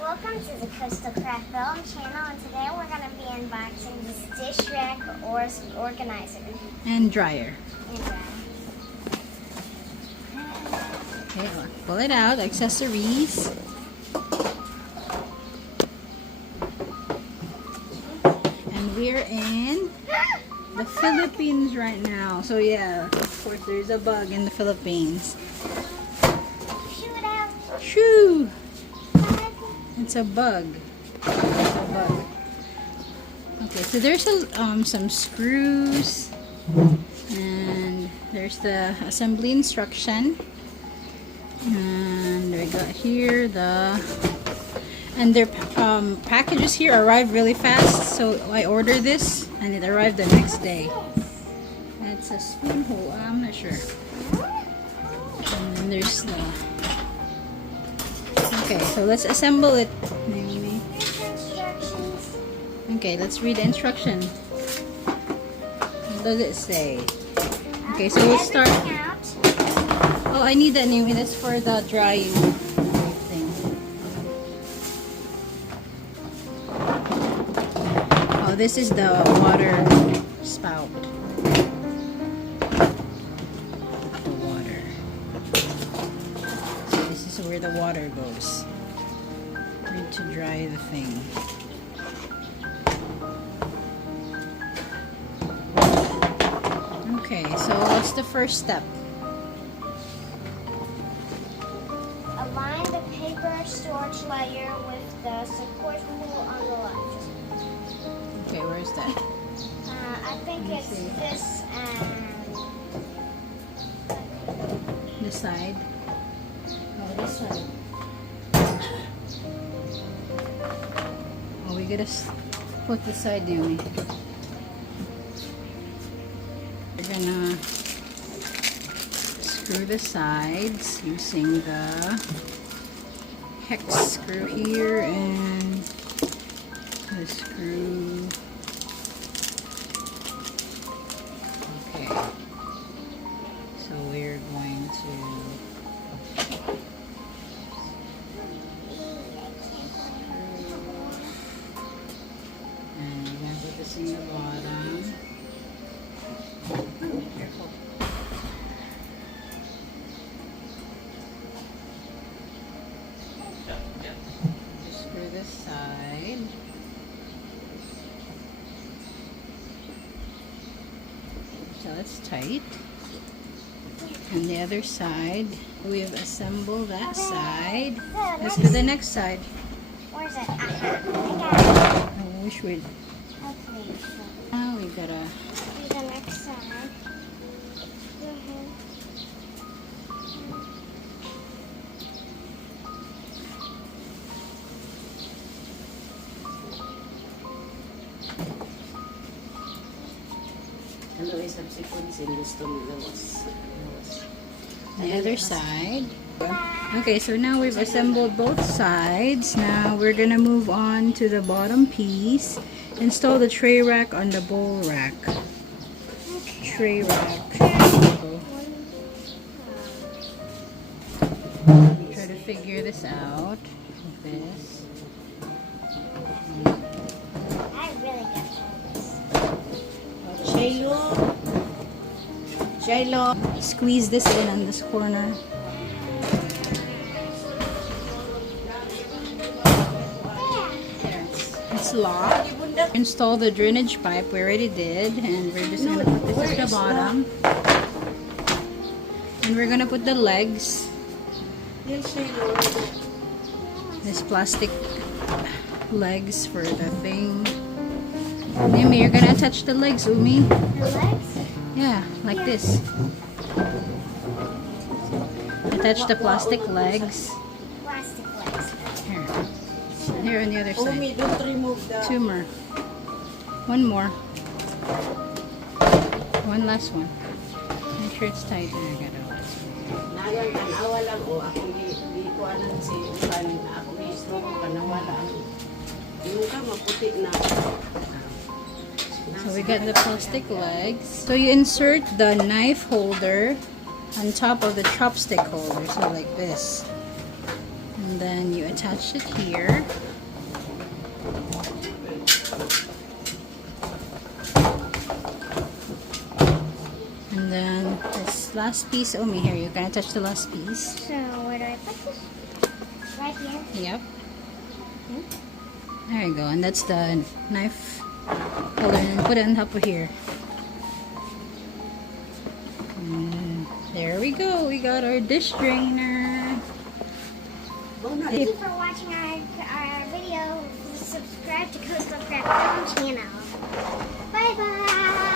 Welcome to the CoastalCraftFilAm channel, and today we're going to be unboxing this dish rack or organizer. And dryer. And dryer. Okay, pull it out. Accessories. And we're in the Philippines right now. So yeah, of course there's a bug in the Philippines. Shoot it out. Shoo! It's a bug. It's a bug. Okay, so there's some screws, and there's the assembly instruction, and we got here and their packages here arrived really fast. So I ordered this, and it arrived the next day. It's a spoon hole. I'm not sure. And then there's the. Okay, so let's assemble it. Okay, let's read the instruction. What does it say? Okay, so we'll start. Oh, I need that anyway. That's for the drying thing. Oh, this is the water spout. The water. So this is where the water goes. Need to dry the thing. Okay, so what's the first step? Align the paper storage layer with the support tool on the left. Okay, where's that? I think it's this and This side. Oh, this side. Oh, we gotta put this side down. We're gonna screw the sides using the hex screw here and the screw. Okay, so we're going to and we're going to put this in the bottom. Careful. Just screw this side. So it's tight. And the other side, we have assembled that side. Let's do the next side. where's it? I got it. I wish we'd. Okay, Now we gotta. do the next side. The other side. Okay, so now we've assembled both sides. Now we're gonna move on to the bottom piece. Install the tray rack on the bowl rack. Tray rack. Try to figure this out. Like this. I really got this. J-Lo. Squeeze this in on this corner. It's locked. Install the drainage pipe. We already did, and we're just gonna put this at the bottom. And we're gonna put the legs. This plastic legs for the thing. Umi, you're gonna attach the legs, Umi. The legs? Yeah, like this. Attach the plastic legs. Plastic legs. Here. Here on the other side. Omi, don't remove the... Two more. One more. One last one. Make sure it's tight. There, I got it. Nagang tanawa lang o ako di ko alam si Upan. Ako mismo ko kanawala. Yung ka maputi na. So we got the plastic legs. So you insert the knife holder on top of the chopstick holder. So like this. And And then you attach it here. And then this last piece, oh me here, you can attach the last piece. So where do I put this? Right here. Yep. There you go, and that's the knife holder, and put it on top of here. And there we go, we got our dish drainer. Thank you for watching our video. Subscribe to CoastalCraftFilAm channel. Bye bye.